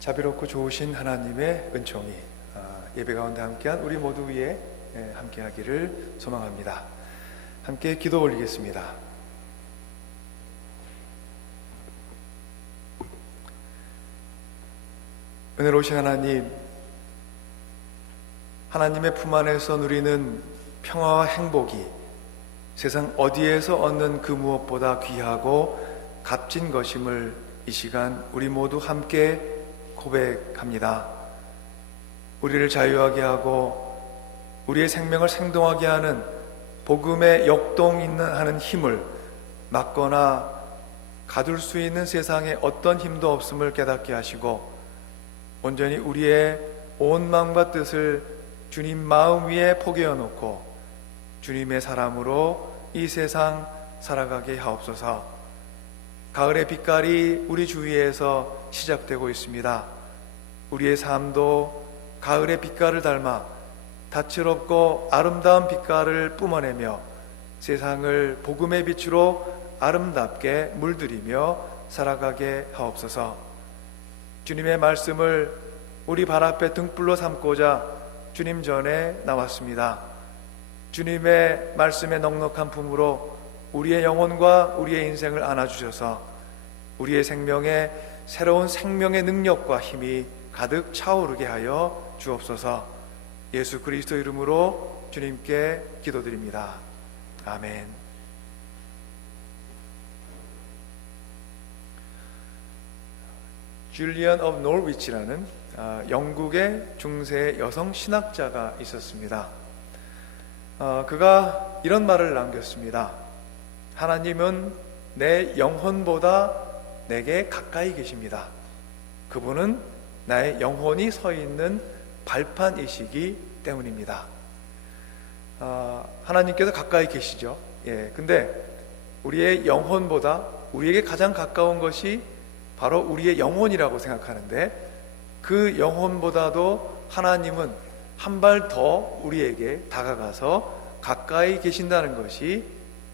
자비롭고 좋으신 하나님의 은총이 예배 가운데 함께한 우리 모두 위에 함께하기를 소망합니다. 함께 기도 올리겠습니다. 은혜로우신 하나님, 하나님의 품 안에서 누리는 평화와 행복이 세상 어디에서 얻는 그 무엇보다 귀하고 값진 것임을 이 시간 우리 모두 함께 고백합니다. 우리를 자유하게 하고 우리의 생명을 생동하게 하는 복음의 역동하는 힘을 막거나 가둘 수 있는 세상에 어떤 힘도 없음을 깨닫게 하시고 온전히 우리의 온 마음과 뜻을 주님 마음 위에 포개어 놓고 주님의 사람으로 이 세상 살아가게 하옵소서. 가을의 빛깔이 우리 주위에서 시작되고 있습니다. 우리의 삶도 가을의 빛깔을 닮아 다채롭고 아름다운 빛깔을 뿜어내며 세상을 복음의 빛으로 아름답게 물들이며 살아가게 하옵소서. 주님의 말씀을 우리 발 앞에 등불로 삼고자 주님 전에 나왔습니다. 주님의 말씀의 넉넉한 품으로 우리의 영혼과 우리의 인생을 안아주셔서 우리의 생명에 새로운 생명의 능력과 힘이 가득 차오르게 하여 주옵소서. 예수 그리스도 이름으로 주님께 기도드립니다. 아멘. 줄리안 오브 노르위치라는 영국의 중세 여성 신학자가 있었습니다. 그가 이런 말을 남겼습니다. 하나님은 내 영혼보다 내게 가까이 계십니다. 그분은 나의 영혼이 서 있는 발판이시기 때문입니다. 하나님께서 가까이 계시죠. 근데 우리의 영혼보다 우리에게 가장 가까운 것이 바로 우리의 영혼이라고 생각하는데 그 영혼보다도 하나님은 한 발 더 우리에게 다가가서 가까이 계신다는 것이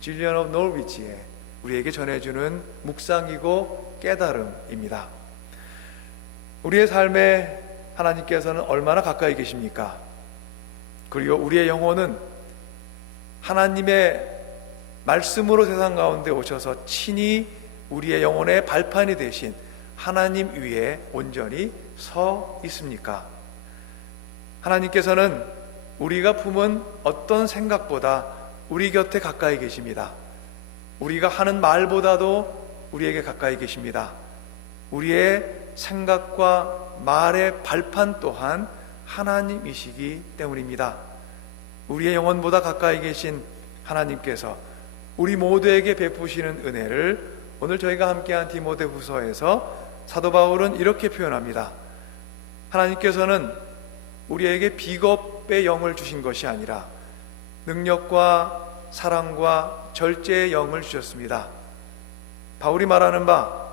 줄리안 오브 노르위치의 우리에게 전해주는 묵상이고 깨달음입니다. 우리의 삶에 하나님께서는 얼마나 가까이 계십니까? 그리고 우리의 영혼은 하나님의 말씀으로 세상 가운데 오셔서 친히 우리의 영혼의 발판이 되신 하나님 위에 온전히 서 있습니까? 하나님께서는 우리가 품은 어떤 생각보다 우리 곁에 가까이 계십니다. 우리가 하는 말보다도 우리에게 가까이 계십니다. 우리의 생각과 말의 발판 또한 하나님이시기 때문입니다. 우리의 영혼보다 가까이 계신 하나님께서 우리 모두에게 베푸시는 은혜를 오늘 저희가 함께한 디모데후서에서 사도 바울은 이렇게 표현합니다. 하나님께서는 우리에게 비겁의 영을 주신 것이 아니라 능력과 사랑과 절제의 영을 주셨습니다. 바울이 말하는 바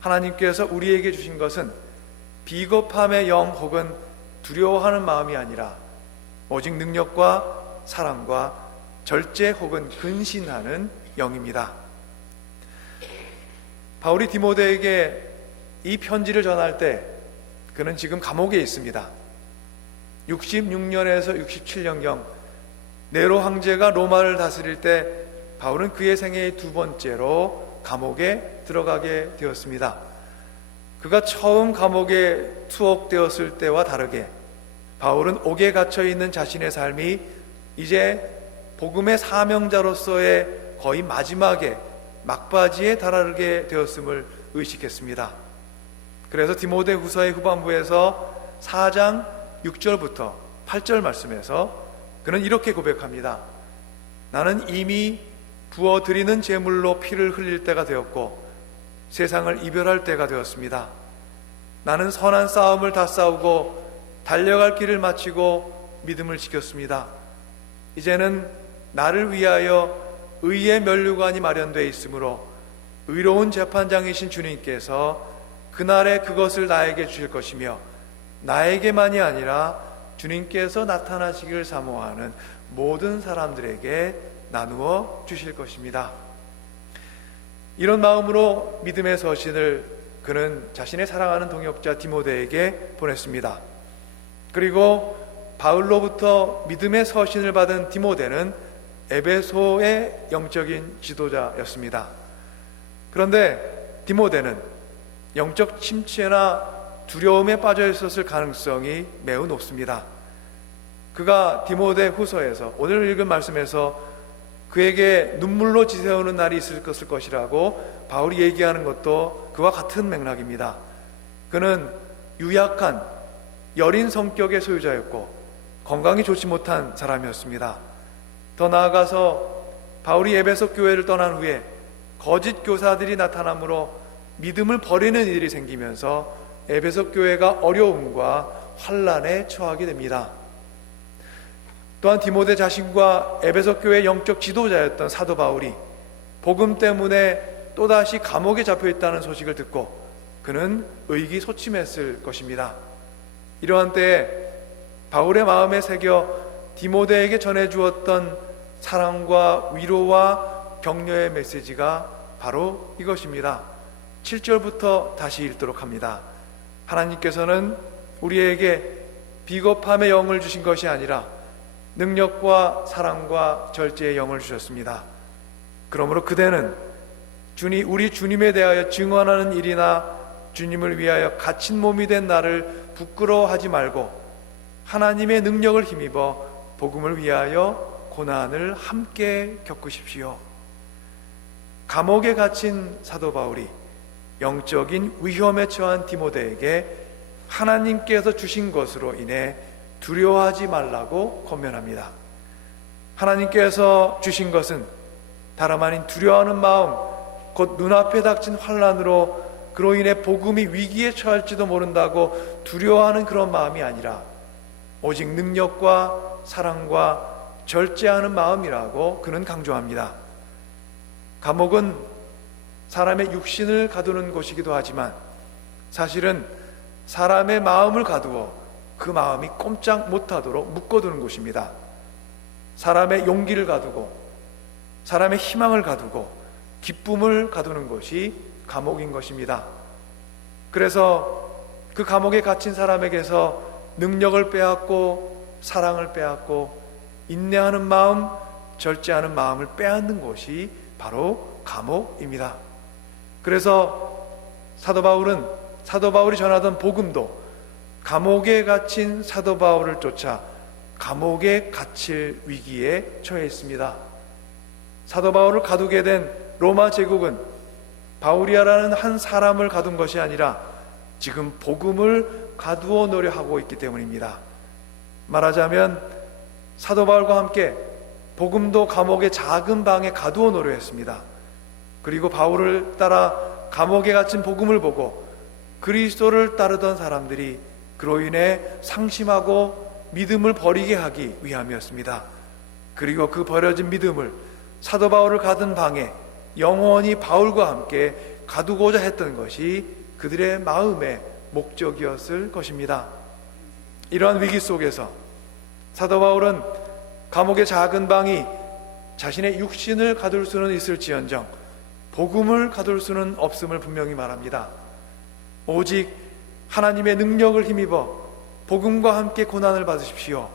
하나님께서 우리에게 주신 것은 비겁함의 영 혹은 두려워하는 마음이 아니라 오직 능력과 사랑과 절제 혹은 근신하는 영입니다. 바울이 디모데에게 이 편지를 전할 때 그는 지금 감옥에 있습니다. 66년에서 67년경 네로 황제가 로마를 다스릴 때 바울은 그의 생애의 두 번째로 감옥에 들어가게 되었습니다. 그가 처음 감옥에 투옥되었을 때와 다르게 바울은 옥에 갇혀있는 자신의 삶이 이제 복음의 사명자로서의 거의 마지막에 막바지에 달하게 되었음을 의식했습니다. 그래서 디모데후서의 후반부에서 4장 6절부터 8절 말씀에서 그는 이렇게 고백합니다. 나는 이미 부어드리는 제물로 피를 흘릴 때가 되었고 세상을 이별할 때가 되었습니다. 나는 선한 싸움을 다 싸우고 달려갈 길을 마치고 믿음을 지켰습니다. 이제는 나를 위하여 의의 면류관이 마련되어 있으므로 의로운 재판장이신 주님께서 그날에 그것을 나에게 주실 것이며 나에게만이 아니라 주님께서 나타나시기를 사모하는 모든 사람들에게 나누어 주실 것입니다. 이런 마음으로 믿음의 서신을 그는 자신의 사랑하는 동역자 디모데에게 보냈습니다. 그리고 바울로부터 믿음의 서신을 받은 디모데는 에베소의 영적인 지도자였습니다. 그런데 디모데는 영적 침체나 두려움에 빠져 있었을 가능성이 매우 높습니다. 그가 디모데 후서에서 오늘 읽은 말씀에서 그에게 눈물로 지새우는 날이 있을 것이라고 바울이 얘기하는 것도 그와 같은 맥락입니다. 그는 유약한 여린 성격의 소유자였고 건강이 좋지 못한 사람이었습니다. 더 나아가서 바울이 에베소 교회를 떠난 후에 거짓 교사들이 나타나므로 믿음을 버리는 일이 생기면서 에베소 교회가 어려움과 환난에 처하게 됩니다. 또한 디모데 자신과 에베소 교회의 영적 지도자였던 사도 바울이 복음 때문에 또다시 감옥에 잡혀 있다는 소식을 듣고 그는 의기소침했을 것입니다. 이러한 때에 바울의 마음에 새겨 디모데에게 전해주었던 사랑과 위로와 격려의 메시지가 바로 이것입니다. 7절부터 다시 읽도록 합니다. 하나님께서는 우리에게 비겁함의 영을 주신 것이 아니라 능력과 사랑과 절제의 영을 주셨습니다. 그러므로 그대는 우리 주님에 대하여 증언하는 일이나 주님을 위하여 갇힌 몸이 된 나를 부끄러워하지 말고 하나님의 능력을 힘입어 복음을 위하여 고난을 함께 겪으십시오. 감옥에 갇힌 사도 바울이 영적인 위험에 처한 디모데에게 하나님께서 주신 것으로 인해 두려워하지 말라고 권면합니다. 하나님께서 주신 것은 다름 아닌 두려워하는 마음, 곧 눈앞에 닥친 환난으로 그로 인해 복음이 위기에 처할지도 모른다고 두려워하는 그런 마음이 아니라 오직 능력과 사랑과 절제하는 마음이라고 그는 강조합니다. 감옥은 사람의 육신을 가두는 곳이기도 하지만 사실은 사람의 마음을 가두어 그 마음이 꼼짝 못하도록 묶어두는 곳입니다. 사람의 용기를 가두고 사람의 희망을 가두고 기쁨을 가두는 것이 감옥인 것입니다. 그래서 그 감옥에 갇힌 사람에게서 능력을 빼앗고 사랑을 빼앗고 인내하는 마음, 절제하는 마음을 빼앗는 곳이 바로 감옥입니다. 그래서 사도 바울이 전하던 복음도 감옥에 갇힌 사도 바울을 쫓아 감옥에 갇힐 위기에 처해 있습니다. 사도 바울을 가두게 된 로마 제국은 바울이라는 한 사람을 가둔 것이 아니라 지금 복음을 가두어 놓으려 하고 있기 때문입니다. 말하자면 사도 바울과 함께 복음도 감옥의 작은 방에 가두어 놓으려 했습니다. 그리고 바울을 따라 감옥에 갇힌 복음을 보고 그리스도를 따르던 사람들이 그로 인해 상심하고 믿음을 버리게 하기 위함이었습니다. 그리고 그 버려진 믿음을 사도 바울을 가둔 방에 영원히 바울과 함께 가두고자 했던 것이 그들의 마음의 목적이었을 것입니다. 이러한 위기 속에서 사도 바울은 감옥의 작은 방이 자신의 육신을 가둘 수는 있을지언정 복음을 가둘 수는 없음을 분명히 말합니다. 오직 하나님의 능력을 힘입어 복음과 함께 고난을 받으십시오.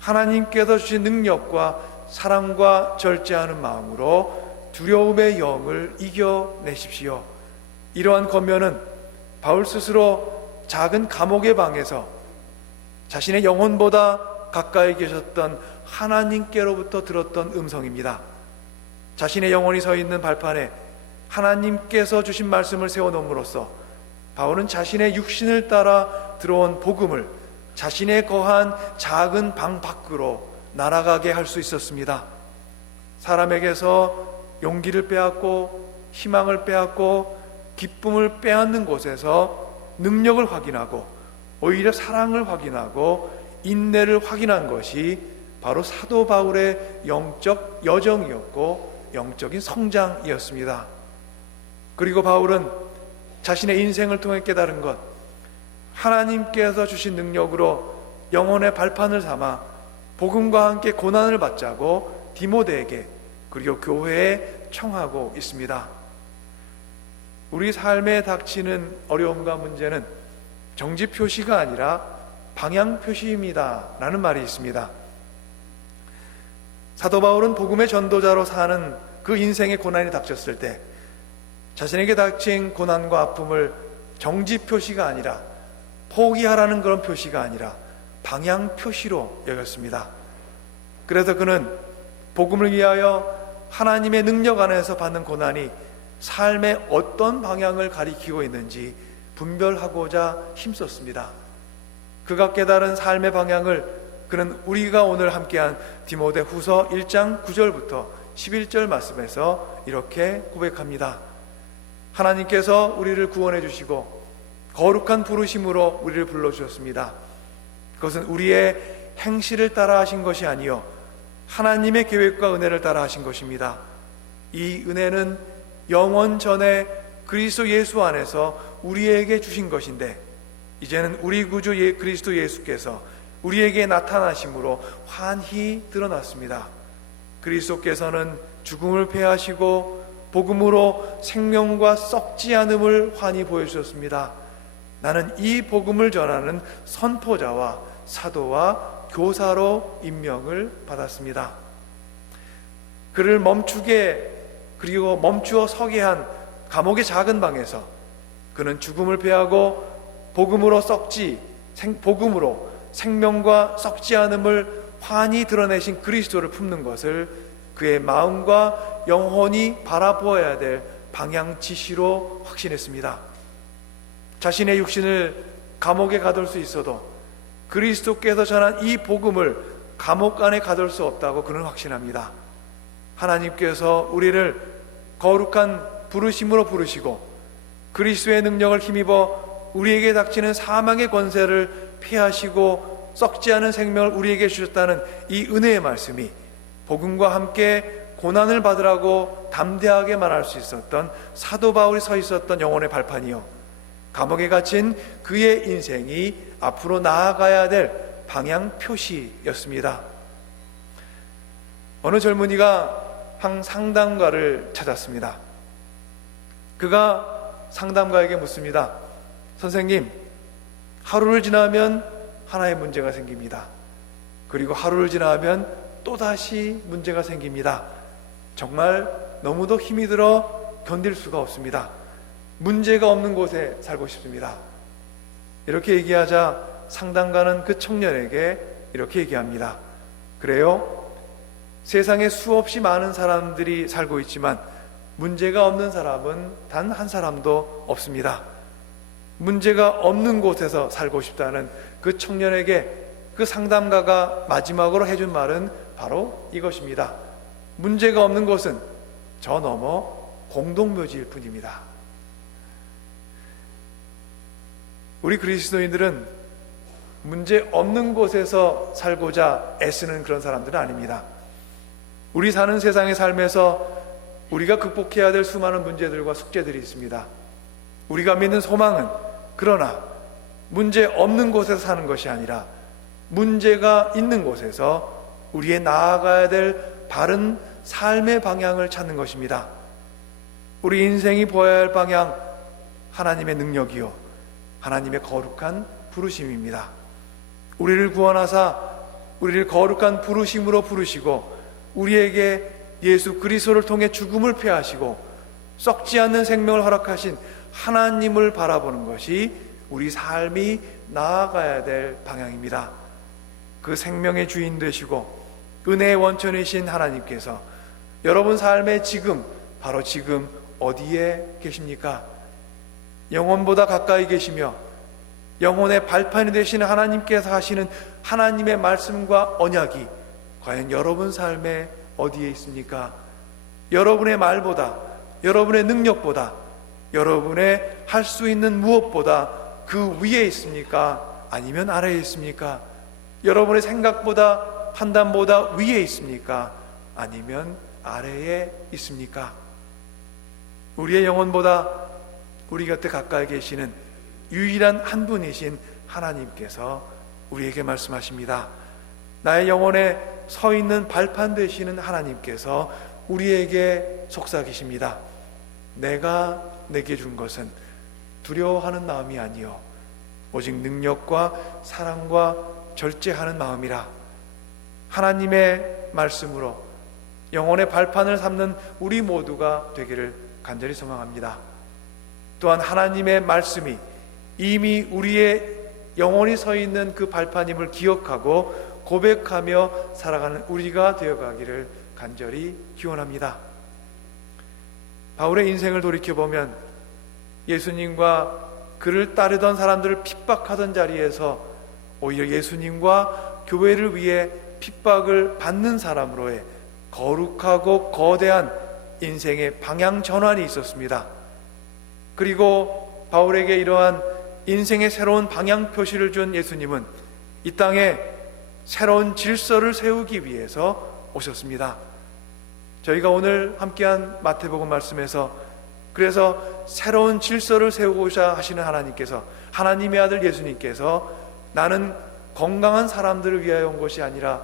하나님께서 주신 능력과 사랑과 절제하는 마음으로 두려움의 영을 이겨내십시오. 이러한 권면은 바울 스스로 작은 감옥의 방에서 자신의 영혼보다 가까이 계셨던 하나님께로부터 들었던 음성입니다. 자신의 영혼이 서 있는 발판에 하나님께서 주신 말씀을 세워놓음으로써 바울은 자신의 육신을 따라 들어온 복음을 자신의 거한 작은 방 밖으로 날아가게 할 수 있었습니다. 사람에게서 용기를 빼앗고 희망을 빼앗고 기쁨을 빼앗는 곳에서 능력을 확인하고 오히려 사랑을 확인하고 인내를 확인한 것이 바로 사도 바울의 영적 여정이었고 영적인 성장이었습니다. 그리고 바울은 자신의 인생을 통해 깨달은 것, 하나님께서 주신 능력으로 영혼의 발판을 삼아 복음과 함께 고난을 받자고 디모데에게 그리고 교회에 청하고 있습니다. 우리 삶에 닥치는 어려움과 문제는 정지 표시가 아니라 방향 표시입니다 라는 말이 있습니다. 사도 바울은 복음의 전도자로 사는 그 인생의 고난이 닥쳤을 때 자신에게 닥친 고난과 아픔을 정지 표시가 아니라 포기하라는 그런 표시가 아니라 방향 표시로 여겼습니다. 그래서 그는 복음을 위하여 하나님의 능력 안에서 받는 고난이 삶의 어떤 방향을 가리키고 있는지 분별하고자 힘썼습니다. 그가 깨달은 삶의 방향을 그는 우리가 오늘 함께한 디모데후서 1장 9절부터 11절 말씀에서 이렇게 고백합니다. 하나님께서 우리를 구원해 주시고 거룩한 부르심으로 우리를 불러주셨습니다. 그것은 우리의 행실을 따라 하신 것이 아니요 하나님의 계획과 은혜를 따라 하신 것입니다. 이 은혜는 영원 전에 그리스도 예수 안에서 우리에게 주신 것인데 이제는 우리 구주 그리스도 예수께서 우리에게 나타나심으로 환히 드러났습니다. 그리스도께서는 죽음을 패하시고 복음으로 생명과 썩지 않음을 환히 보여주셨습니다. 나는 이 복음을 전하는 선포자와 사도와 교사로 임명을 받았습니다. 그를 그리고 멈추어 서게 한 감옥의 작은 방에서 그는 죽음을 패하고 복음으로 생명과 썩지 않음을 환히 드러내신 그리스도를 품는 것을 그의 마음과 영혼이 바라보아야 될 방향 지시로 확신했습니다. 자신의 육신을 감옥에 가둘 수 있어도 그리스도께서 전한 이 복음을 감옥 안에 가둘 수 없다고 그는 확신합니다. 하나님께서 우리를 거룩한 부르심으로 부르시고 그리스도의 능력을 힘입어 우리에게 닥치는 사망의 권세를 피하시고 썩지 않은 생명을 우리에게 주셨다는 이 은혜의 말씀이 복음과 함께 고난을 받으라고 담대하게 말할 수 있었던 사도 바울이 서 있었던 영혼의 발판이요 감옥에 갇힌 그의 인생이 앞으로 나아가야 될 방향 표시였습니다. 어느 젊은이가 한 상담가를 찾았습니다. 그가 상담가에게 묻습니다. 선생님, 하루를 지나면 하나의 문제가 생깁니다. 그리고 하루를 지나면 또다시 문제가 생깁니다. 정말 너무도 힘이 들어 견딜 수가 없습니다. 문제가 없는 곳에 살고 싶습니다. 이렇게 얘기하자 상담가는 그 청년에게 이렇게 얘기합니다. 그래요? 세상에 수없이 많은 사람들이 살고 있지만 문제가 없는 사람은 단 한 사람도 없습니다. 문제가 없는 곳에서 살고 싶다는 그 청년에게 그 상담가가 마지막으로 해준 말은 바로 이것입니다. 문제가 없는 곳은 저 너머 공동묘지일 뿐입니다. 우리 그리스도인들은 문제 없는 곳에서 살고자 애쓰는 그런 사람들은 아닙니다. 우리 사는 세상의 삶에서 우리가 극복해야 될 수많은 문제들과 숙제들이 있습니다. 우리가 믿는 소망은 그러나 문제 없는 곳에서 사는 것이 아니라 문제가 있는 곳에서 우리의 나아가야 될 바른 삶의 방향을 찾는 것입니다. 우리 인생이 보아야 할 방향, 하나님의 능력이요 하나님의 거룩한 부르심입니다. 우리를 구원하사 우리를 거룩한 부르심으로 부르시고 우리에게 예수 그리스도를 통해 죽음을 패하시고 썩지 않는 생명을 허락하신 하나님을 바라보는 것이 우리 삶이 나아가야 될 방향입니다. 그 생명의 주인 되시고 은혜의 원천이신 하나님께서 여러분 삶의 지금, 바로 지금 어디에 계십니까? 영혼보다 가까이 계시며 영혼의 발판이 되시는 하나님께서 하시는 하나님의 말씀과 언약이 과연 여러분 삶에 어디에 있습니까? 여러분의 말보다, 여러분의 능력보다, 여러분의 할 수 있는 무엇보다 그 위에 있습니까? 아니면 아래에 있습니까? 여러분의 생각보다, 판단보다 위에 있습니까? 아니면 아래에 있습니까? 우리의 영혼보다 우리 곁에 가까이 계시는 유일한 한 분이신 하나님께서 우리에게 말씀하십니다. 나의 영혼에 서 있는 발판 되시는 하나님께서 우리에게 속삭이십니다. 내가 내게 준 것은 두려워하는 마음이 아니요 오직 능력과 사랑과 절제하는 마음이라. 하나님의 말씀으로 영혼의 발판을 삼는 우리 모두가 되기를 간절히 소망합니다. 또한 하나님의 말씀이 이미 우리의 영혼이 서 있는 그 발판임을 기억하고 고백하며 살아가는 우리가 되어가기를 간절히 기원합니다. 바울의 인생을 돌이켜보면 예수님과 그를 따르던 사람들을 핍박하던 자리에서 오히려 예수님과 교회를 위해 핍박을 받는 사람으로의 거룩하고 거대한 인생의 방향 전환이 있었습니다. 그리고 바울에게 이러한 인생의 새로운 방향 표시를 준 예수님은 이 땅에 새로운 질서를 세우기 위해서 오셨습니다. 저희가 오늘 함께한 마태복음 말씀에서 그래서 새로운 질서를 세우고자 하시는 하나님께서, 하나님의 아들 예수님께서 나는 건강한 사람들을 위하여 온 것이 아니라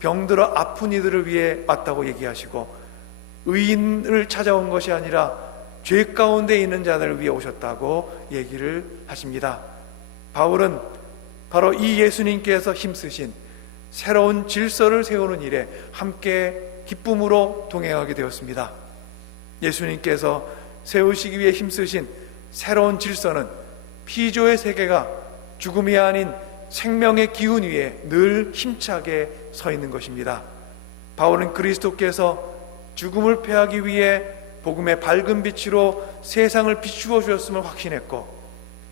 병들어 아픈 이들을 위해 왔다고 얘기하시고, 의인을 찾아온 것이 아니라 죄 가운데 있는 자들을 위해 오셨다고 얘기를 하십니다. 바울은 바로 이 예수님께서 힘쓰신 새로운 질서를 세우는 일에 함께 기쁨으로 동행하게 되었습니다. 예수님께서 세우시기 위해 힘쓰신 새로운 질서는 피조의 세계가 죽음이 아닌 생명의 기운 위에 늘 힘차게 서 있는 것입니다. 바울은 그리스도께서 죽음을 패하기 위해 복음의 밝은 빛으로 세상을 비추어 주셨음을 확신했고,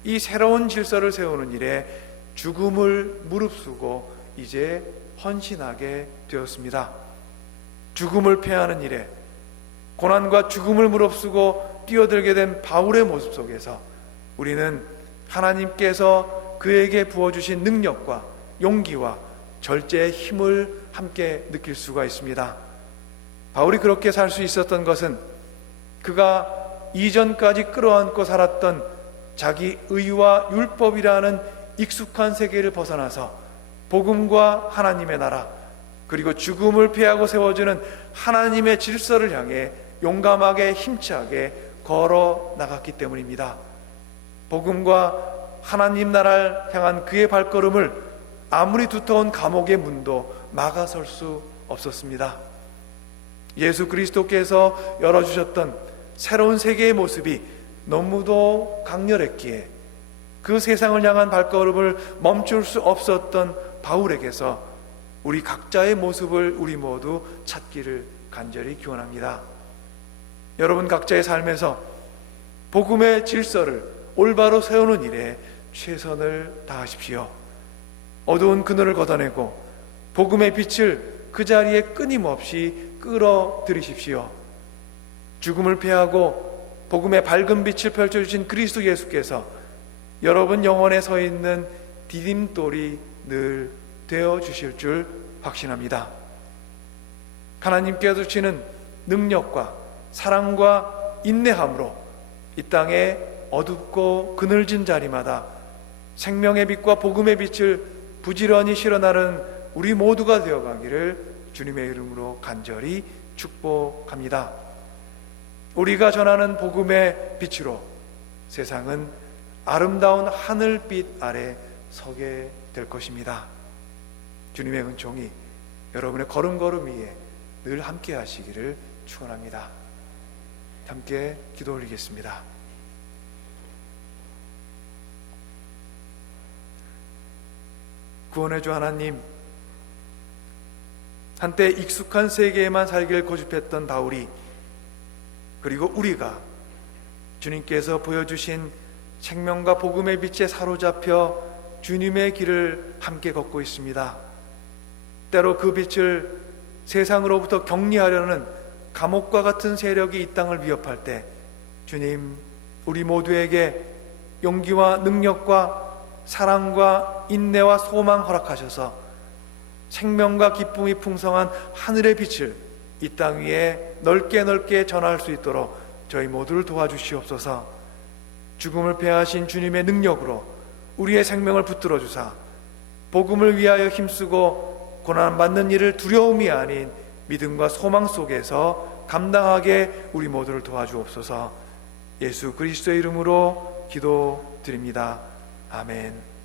이 새로운 질서를 세우는 일에 죽음을 무릅쓰고 이제 헌신하게 되었습니다. 죽음을 패하는 일에 고난과 죽음을 무릅쓰고 뛰어들게 된 바울의 모습 속에서 우리는 하나님께서 그에게 부어주신 능력과 용기와 절제의 힘을 함께 느낄 수가 있습니다. 바울이 그렇게 살 수 있었던 것은 그가 이전까지 끌어안고 살았던 자기 의와 율법이라는 익숙한 세계를 벗어나서 복음과 하나님의 나라, 그리고 죽음을 피하고 세워주는 하나님의 질서를 향해 용감하게 힘차게 걸어 나갔기 때문입니다. 복음과 하나님 나라를 향한 그의 발걸음을 아무리 두터운 감옥의 문도 막아설 수 없었습니다. 예수 그리스도께서 열어주셨던 새로운 세계의 모습이 너무도 강렬했기에 그 세상을 향한 발걸음을 멈출 수 없었던 바울에게서 우리 각자의 모습을 우리 모두 찾기를 간절히 기원합니다. 여러분 각자의 삶에서 복음의 질서를 올바로 세우는 일에 최선을 다하십시오. 어두운 그늘을 걷어내고 복음의 빛을 그 자리에 끊임없이 끌어들이십시오. 죽음을 패하고 복음의 밝은 빛을 펼쳐주신 그리스도 예수께서 여러분 영혼에 서 있는 디딤돌이 늘 되어주실 줄 확신합니다. 하나님께서 주시는 능력과 사랑과 인내함으로 이 땅에 어둡고 그늘진 자리마다 생명의 빛과 복음의 빛을 부지런히 실어나르는 우리 모두가 되어가기를 주님의 이름으로 간절히 축복합니다. 우리가 전하는 복음의 빛으로 세상은 아름다운 하늘빛 아래 서게 될 것입니다. 주님의 은총이 여러분의 걸음걸음 위에 늘 함께 하시기를 축원합니다. 함께 기도 올리겠습니다. 구원의 주 하나님, 한때 익숙한 세계에만 살기를 고집했던 바울이, 그리고 우리가 주님께서 보여주신 생명과 복음의 빛에 사로잡혀 주님의 길을 함께 걷고 있습니다. 때로 그 빛을 세상으로부터 격리하려는 감옥과 같은 세력이 이 땅을 위협할 때 주님, 우리 모두에게 용기와 능력과 사랑과 인내와 소망 허락하셔서 생명과 기쁨이 풍성한 하늘의 빛을 이 땅 위에 넓게 넓게 전할 수 있도록 저희 모두를 도와주시옵소서. 죽음을 패하신 주님의 능력으로 우리의 생명을 붙들어 주사 복음을 위하여 힘쓰고 고난받는 일을 두려움이 아닌 믿음과 소망 속에서 감당하게 우리 모두를 도와주옵소서. 예수 그리스도의 이름으로 기도드립니다. 아멘.